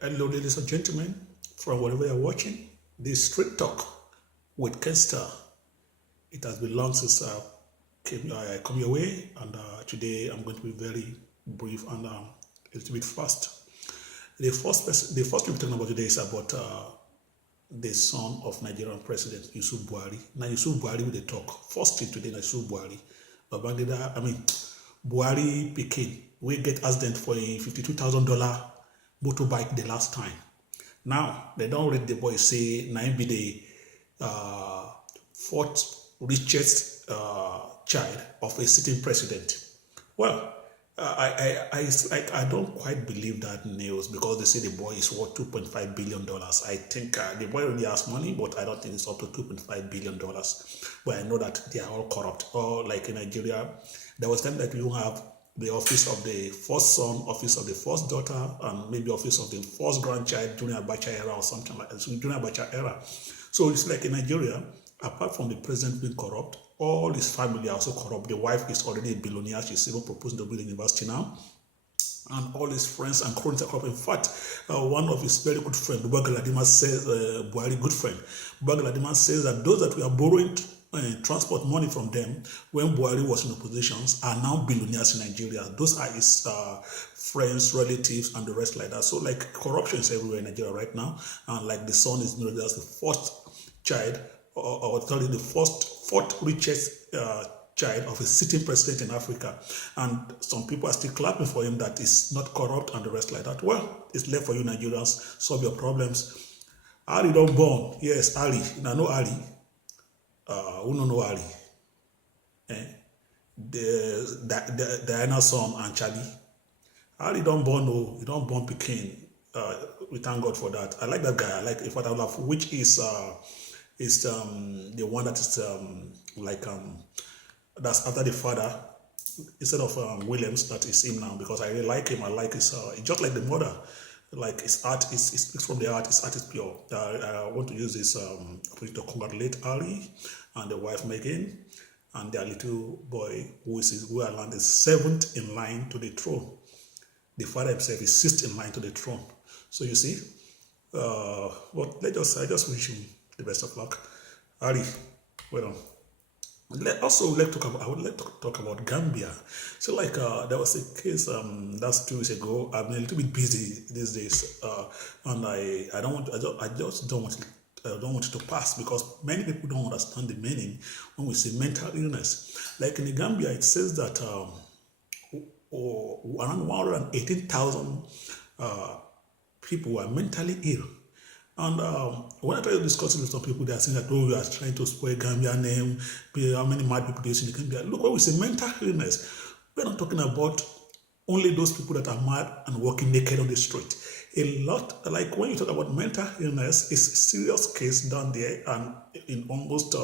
Hello, ladies and gentlemen, from wherever you're watching. This Street Talk with Kenstar. It has been long since I come your way, and today I'm going to be very brief and a little bit fast. The first thing we're talking about today is about the son of Nigerian President Yusuf Buhari. Now Yusuf Buhari will talk. First thing today, na Yusuf Buhari. Babangida, Buhari Pekin. We get accident for a $52,000 motorbike the last time. Now, they don't read the boy say, na him be the fourth richest child of a sitting president. Well, I don't quite believe that news because they say the boy is worth $2.5 billion. I think the boy really has money, but I don't think it's up to $2.5 billion. But I know that they are all corrupt. Or like in Nigeria, there was time that we don't have the office of the first son, office of the first daughter, and maybe office of the first grandchild during Abacha era or something like that. So during Abacha era. So it's like in Nigeria, apart from the president being corrupt, all his family are also corrupt. The wife is already a billionaire. She's even proposing to build a university now. And all his friends and cronies are corrupt. In fact, one of his very good friends, Buhari says, Buhari, good friend, Buhari says that those that we are borrowing transport money from them when Buhari was in oppositions are now billionaires in Nigeria. Those are his friends, relatives, and the rest like that. So like corruption is everywhere in Nigeria right now. And like the son is known as the fourth child, or the fourth richest child of a sitting president in Africa. And some people are still clapping for him that he's not corrupt and the rest like that. Well, it's left for you Nigerians, solve your problems. Ali don't born. Yes, Ali. I know Ali. Who don't know Ali? The Diana son and Charlie. Ali don't born, no, he don't born Pekin. We thank God for that. I like that guy. I like if I love, which is the one that is that's after the father instead of Williams, that is him now, because I really like him. I like his just like the mother, like his art is it speaks from the art. His art is pure. I want to use this opportunity to congratulate Ali and the wife Megan and their little boy who I learned is seventh in line to the throne. The father himself is sixth in line to the throne. So you see, but I just wish him the best of luck. Ali, well done. I would like to talk about Gambia. So like there was a case that's 2 weeks ago. I've been a little bit busy these days, and I just don't want it to pass because many people don't understand the meaning when we say mental illness. Like in the Gambia, it says that around 118,000 people are mentally ill. And when I try to discuss it with some people, they are saying that, oh, you are trying to spoil Gambia name, how many mad people do you see in Gambia? Look, when we say mental illness, we're not talking about only those people that are mad and walking naked on the street. A lot, like when you talk about mental illness, it's a serious case down there and in almost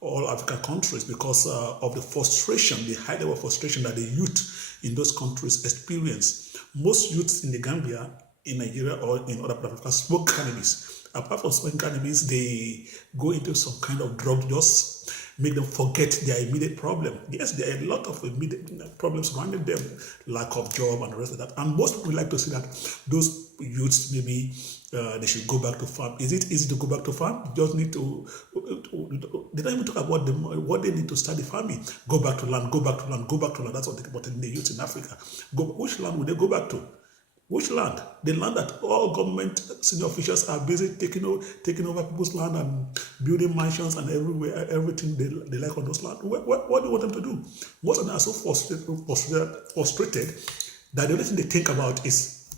all African countries because of the frustration, the high level of frustration that the youth in those countries experience. Most youths in the Gambia, in Nigeria or in other parts of Africa smoke cannabis. Apart from smoking cannabis, they go into some kind of drug just make them forget their immediate problem. Yes, there are a lot of immediate problems surrounding them, lack of job and the rest of that. And most people like to see that those youths maybe they should go back to farm. Is it easy to go back to farm? You just need to they don't even talk about what they need to study farming. Go back to land, go back to land, go back to land. That's what they about the youth in Africa. Which land would they go back to? Which land? The land that all government senior officials are busy taking over people's land and building mansions and everything they like on those land. What do you want them to do? Most of them are so frustrated that the only thing they think about is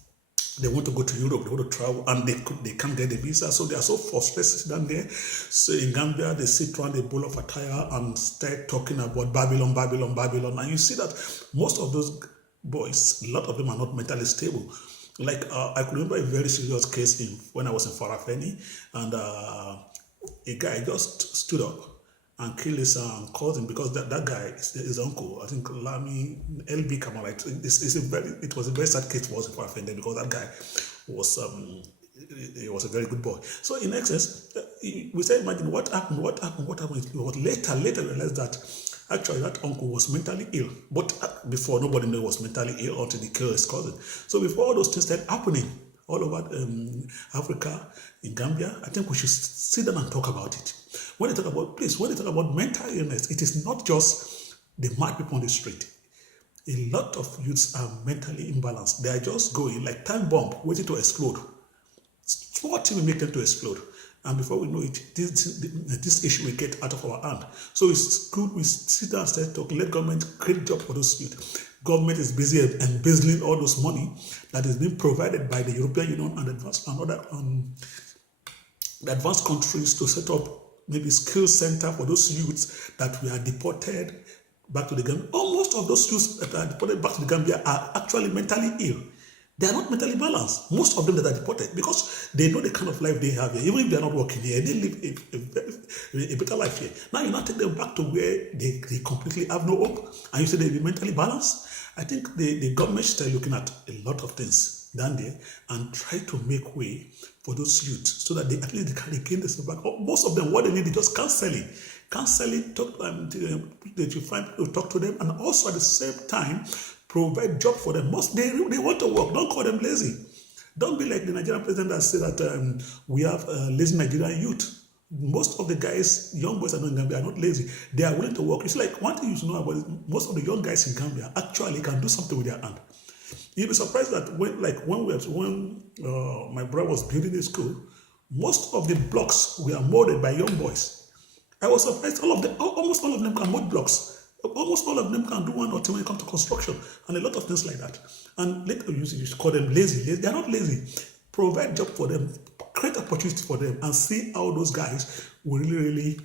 they want to go to Europe, they want to travel, and they can't get the visa, so they are so frustrated down there. So in Gambia, they sit around a bowl of attire and start talking about Babylon, Babylon, Babylon, and you see that most of those boys, a lot of them are not mentally stable. Like I could remember a very serious case when I was in Farafeni, and a guy just stood up and killed his cousin because that guy is his uncle. I think Lami LB Kamala. It was a very sad case for us in Farafeni because that guy was he was a very good boy. So in excess, we said, imagine what happened. Later realized that actually that uncle was mentally ill. But before, nobody knew he was mentally ill until he killed his cousin. So before all those things started happening, all over Africa, in Gambia. I think we should sit down and talk about it. When they talk about, please, when they talk about mental illness, it is not just the mad people on the street. A lot of youths are mentally imbalanced. They are just going like time bomb, waiting to explode. Small thing will make them to explode. And before we know it, this issue will get out of our hand. So it's good we sit down and start talking. Let government create job for those youth. Government is busy embezzling all those money that is being provided by the European Union and other the advanced countries to set up maybe skill center for those youths that we are deported back to the Gambia. Almost of those youths that are deported back to the Gambia are actually mentally ill. They are not mentally balanced. Most of them that are deported, because they know the kind of life they have here. Even if they are not working here, they live a better life here. Now you not take them back to where they completely have no hope, and you say they be mentally balanced. I think the government should start looking at a lot of things down there and try to make way for those youth so that at least they can gain this back. Most of them, what they need is just counseling. Counseling, talk that you find people to talk to them, and also at the same time provide job for them. Most they want to work. Don't call them lazy. Don't be like the Nigerian president that said that we have lazy Nigerian youth. Most of the guys, young boys in Gambia are not lazy. They are willing to work. It's like one thing you should know about it, most of the young guys in Gambia actually can do something with their hand. You'll be surprised that when my brother was building a school, most of the blocks were molded by young boys. I was surprised. Almost all of them can mold blocks. Almost all of them can do one or two when it comes to construction and a lot of things like that. And later you should call them lazy. They are not lazy. Provide job for them, create opportunity for them, and see how those guys will really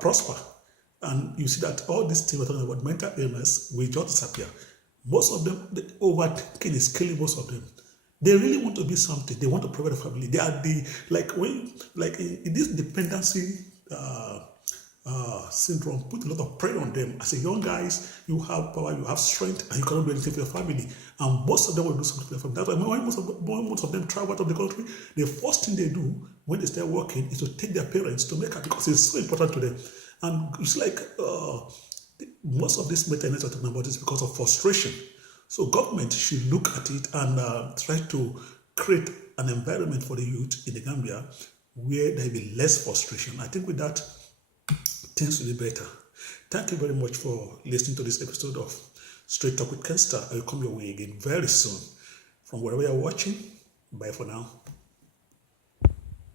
prosper. And you see that all these things we're talking about mental illness will just disappear. Most of them, the overthinking is killing most of them. They really want to be something. They want to provide a family. They are in this dependency syndrome put a lot of pressure on them. As a young guys, you have power, you have strength, and you cannot do anything for your family. And most of them will do something for their family. That's why when most of them travel out of the country, the first thing they do when they start working is to take their parents to Mecca because it's so important to them. And it's like most of this maintenance we're talking about is because of frustration. So government should look at it and try to create an environment for the youth in the Gambia where there will be less frustration. I think with that, things will be better. Thank you very much for listening to this episode of Straight Talk with Kenstar. I will come your way again very soon. From wherever you're watching, bye for now.